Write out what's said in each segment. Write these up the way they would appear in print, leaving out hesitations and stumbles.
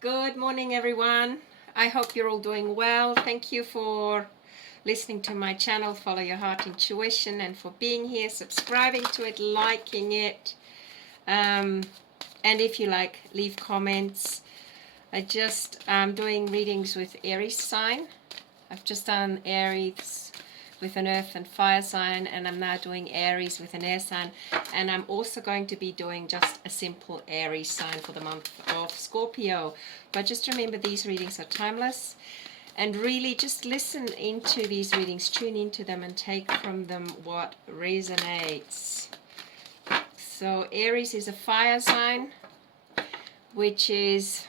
Good morning, everyone. I hope you're all doing well. Thank you for listening to my channel, Follow Your Heart Intuition, and for being here, subscribing to it, liking it. And if you like, leave comments. I'm doing readings with Aries sign. I've just done Aries with an earth and fire sign, and I'm now doing Aries with an air sign, and I'm also going to be doing just a simple Aries sign for the month of Scorpio. But just remember, these readings are timeless, and really just listen into these readings, tune into them, and take from them what resonates. So Aries is a fire sign, which is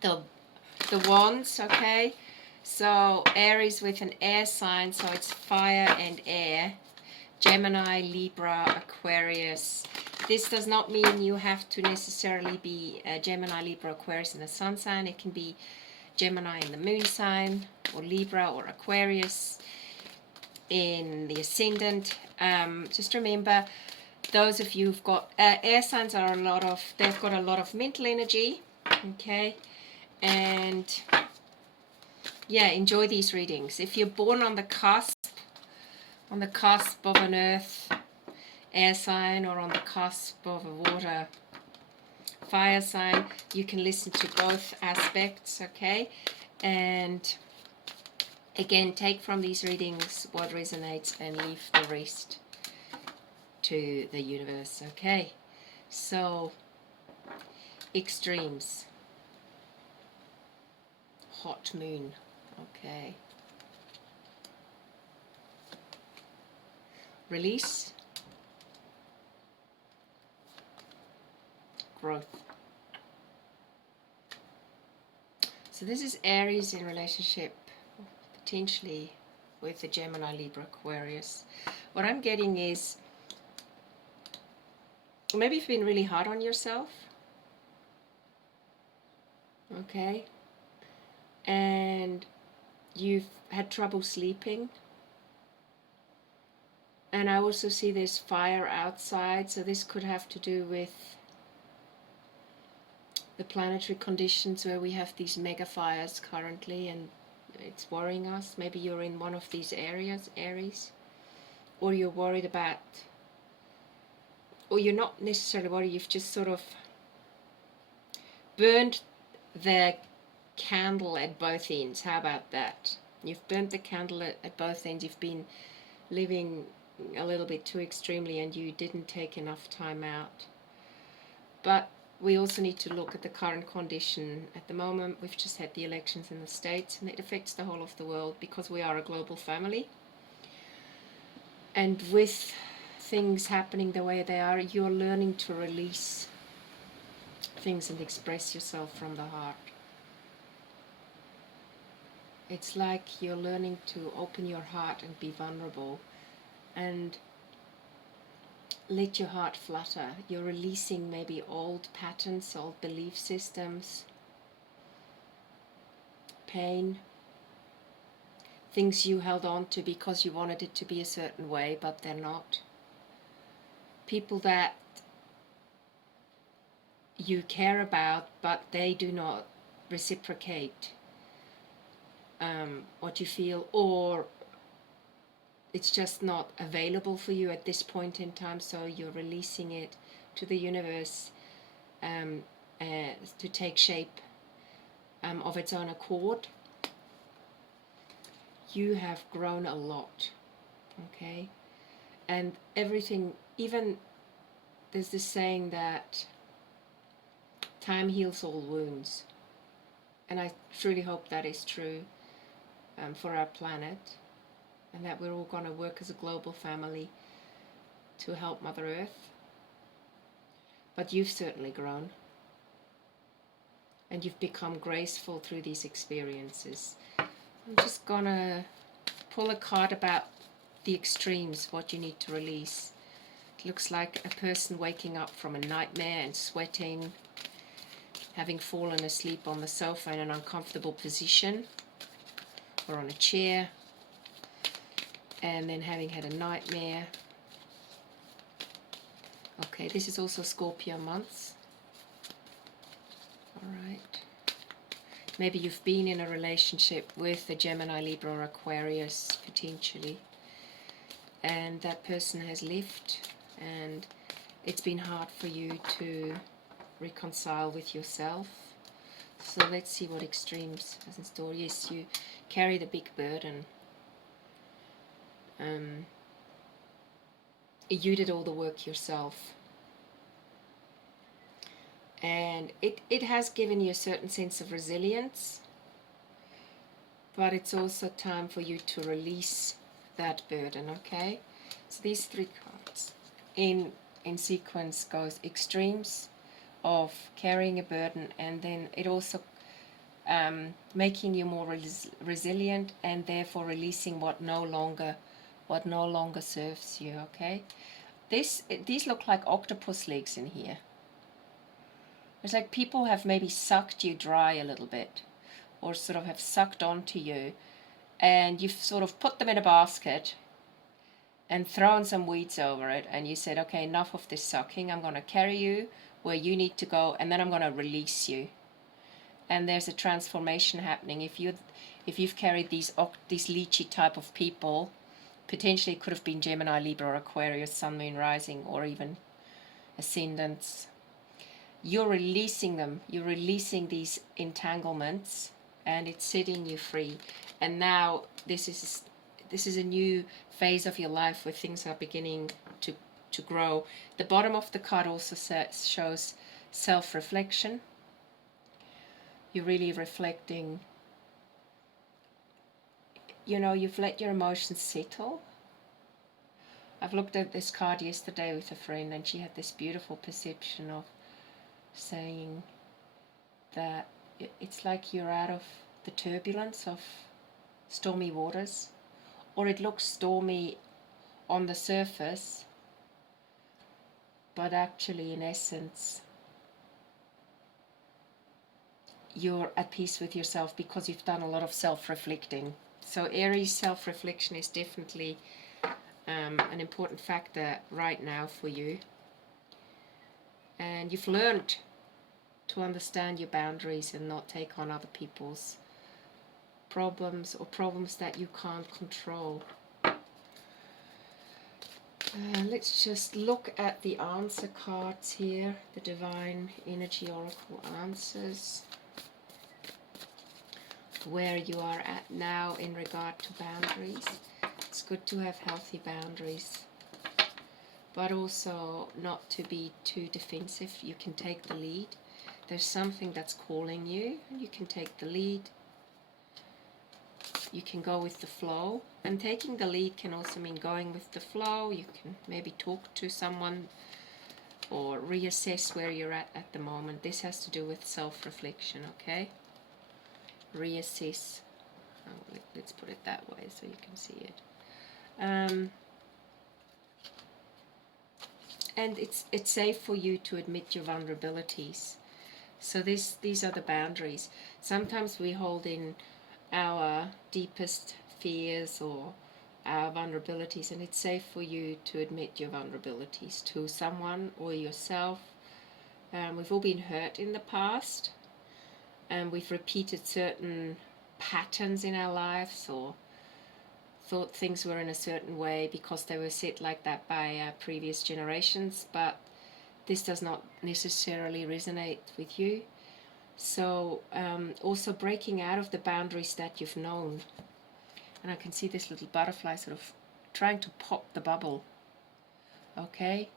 the wands, okay? So Aries with an air sign, so it's fire and air. Gemini, Libra, Aquarius. This does not mean you have to necessarily be a Gemini, Libra, Aquarius in the sun sign. It can be Gemini in the moon sign, or Libra or Aquarius in the ascendant. Just remember, those of you who've got air signs are they've got a lot of mental energy, okay? And yeah, enjoy these readings. If you're born on the cusp of an earth air sign, or on the cusp of a water fire sign, you can listen to both aspects, okay? And again, take from these readings what resonates and leave the rest to the universe, okay? So, extremes. Hot moon, okay. Release. Growth. So this is Aries in relationship potentially with the Gemini, Libra, Aquarius. What I'm getting is maybe you've been really hard on yourself, okay, and you've had trouble sleeping. And I also see there's fire outside, so this could have to do with the planetary conditions where we have these mega fires currently, and it's worrying us. Maybe you're in one of these areas, Aries, or you're worried about, or you're not necessarily worried, you've just sort of burned the candle at both ends. How about that? You've burnt the candle at both ends. You've been living a little bit too extremely, and you didn't take enough time out. But we also need to look at the current condition. At the moment, we've just had the elections in the States, and it affects the whole of the world because we are a global family. And with things happening the way they are, you're learning to release things and express yourself from the heart. It's like you're learning to open your heart and be vulnerable and let your heart flutter. You're releasing maybe old patterns, old belief systems, pain, things you held on to because you wanted it to be a certain way, but they're not. People that you care about, but they do not reciprocate what you feel, or it's just not available for you at this point in time, so you're releasing it to the universe to take shape of its own accord. You have grown a lot, okay? And everything, even there's this saying that time heals all wounds, and I truly hope that is true for our planet, and that we're all going to work as a global family to help Mother Earth. But you've certainly grown, and you've become graceful through these experiences. I'm just going to pull a card about the extremes, what you need to release. It looks like a person waking up from a nightmare and sweating, having fallen asleep on the sofa in an uncomfortable position or on a chair, and then having had a nightmare. Okay, this is also Scorpio months. All right. Maybe you've been in a relationship with a Gemini, Libra or Aquarius, potentially, and that person has left, and it's been hard for you to reconcile with yourself. So let's see what extremes has in store. Yes, you carry the big burden. You did all the work yourself. And it has given you a certain sense of resilience, but it's also time for you to release that burden, okay? So these three cards in sequence goes extremes of carrying a burden, and then it also making you more resilient, and therefore releasing what no longer serves you, okay? These look like octopus legs in here. It's like people have maybe sucked you dry a little bit, or sort of have sucked onto you, and you've sort of put them in a basket and thrown some weeds over it, and you said, okay, enough of this sucking, I'm going to carry you where you need to go, and then I'm going to release you. And there's a transformation happening. If you've carried these leechy type of people, potentially it could have been Gemini, Libra, Aquarius, Sun, Moon, Rising, or even Ascendants. You're releasing them. You're releasing these entanglements, and it's setting you free. And now this is a new phase of your life where things are beginning to grow. The bottom of the card also shows self-reflection. You're really reflecting. You've let your emotions settle. I've looked at this card yesterday with a friend, and she had this beautiful perception of saying that it's like you're out of the turbulence of stormy waters, or it looks stormy on the surface, but actually in essence you're at peace with yourself because you've done a lot of self-reflecting. So Aries, self-reflection is definitely an important factor right now for you. And you've learned to understand your boundaries and not take on other people's problems or problems that you can't control. Let's just look at the answer cards here, the Divine Energy Oracle answers, where you are at now in regard to boundaries. It's good to have healthy boundaries, but also not to be too defensive. You can take the lead. There's something that's calling you. You can take the lead. You can go with the flow. And taking the lead can also mean going with the flow. You can maybe talk to someone or reassess where you're at the moment. This has to do with self-reflection, okay? Reassess. Oh, let's put it that way so you can see it. And it's safe for you to admit your vulnerabilities. So these are the boundaries. Sometimes we hold in our deepest fears or our vulnerabilities, and it's safe for you to admit your vulnerabilities to someone or yourself. We've all been hurt in the past, and we've repeated certain patterns in our lives, or thought things were in a certain way because they were set like that by our previous generations, but this does not necessarily resonate with you. So also breaking out of the boundaries that you've known. And I can see this little butterfly sort of trying to pop the bubble, okay?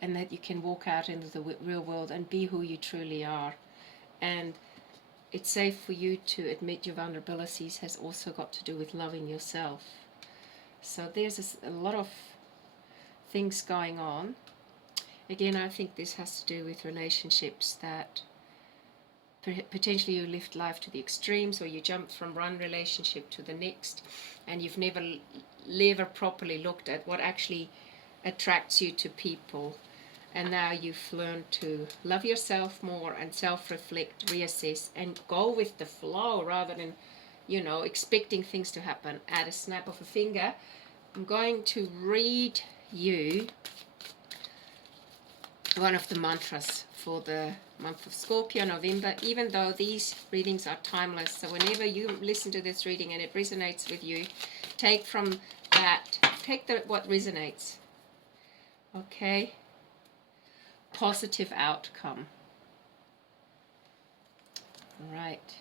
And that you can walk out into the real world and be who you truly are. And it's safe for you to admit your vulnerabilities has also got to do with loving yourself. So there's a lot of things going on. Again, I think this has to do with relationships that potentially you lived life to the extremes, or you jumped from one relationship to the next, and you've never properly looked at what actually attracts you to people. And now you've learned to love yourself more and self-reflect, reassess, and go with the flow rather than, expecting things to happen at a snap of a finger. I'm going to read you one of the mantras for the month of Scorpio, November, even though these readings are timeless. So whenever you listen to this reading and it resonates with you, take from that, take what resonates. Okay? Positive outcome. Right.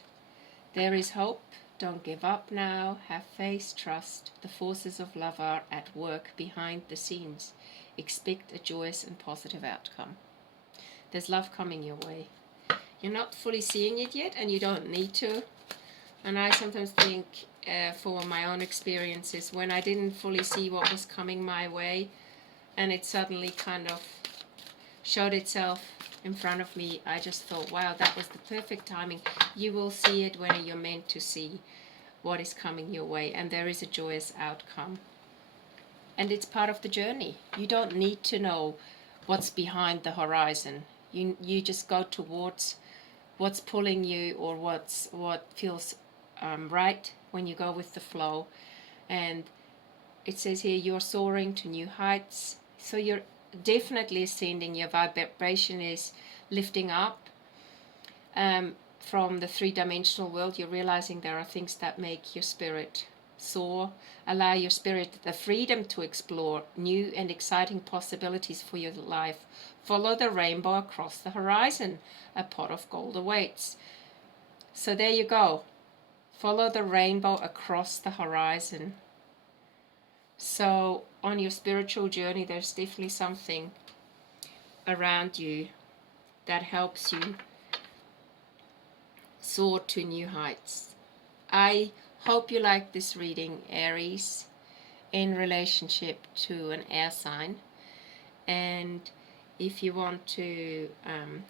There is hope. Don't give up now. Have faith, trust. The forces of love are at work behind the scenes. Expect a joyous and positive outcome. There's love coming your way. You're not fully seeing it yet, and you don't need to. And I sometimes think, for my own experiences, when I didn't fully see what was coming my way, and it suddenly kind of showed itself in front of me, I just thought, wow, that was the perfect timing. You will see it when you're meant to see what is coming your way, and there is a joyous outcome. And it's part of the journey. You don't need to know what's behind the horizon. You just go towards what's pulling you, or what feels right when you go with the flow. And it says here, you're soaring to new heights. So you're definitely ascending. Your vibration is lifting up from the three-dimensional world. You're realizing there are things that make your spirit soar. Allow your spirit the freedom to explore new and exciting possibilities for your life. Follow the rainbow across the horizon. A pot of gold awaits. So there you go. Follow the rainbow across the horizon. So on your spiritual journey, there's definitely something around you that helps you soar to new heights. I hope you like this reading, Aries, in relationship to an air sign. And if you want to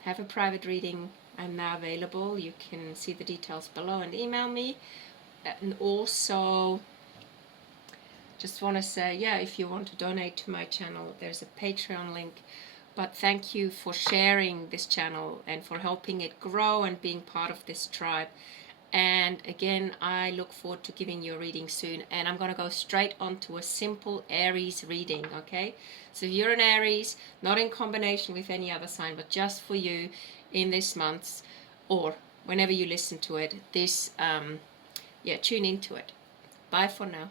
have a private reading, I'm now available. You can see the details below and email me. And also, just want to say, yeah, if you want to donate to my channel, there's a Patreon link. But thank you for sharing this channel and for helping it grow and being part of this tribe. And again, I look forward to giving you a reading soon. And I'm going to go straight on to a simple Aries reading, okay? So if you're an Aries, not in combination with any other sign, but just for you in this month, or whenever you listen to it, tune into it. Bye for now.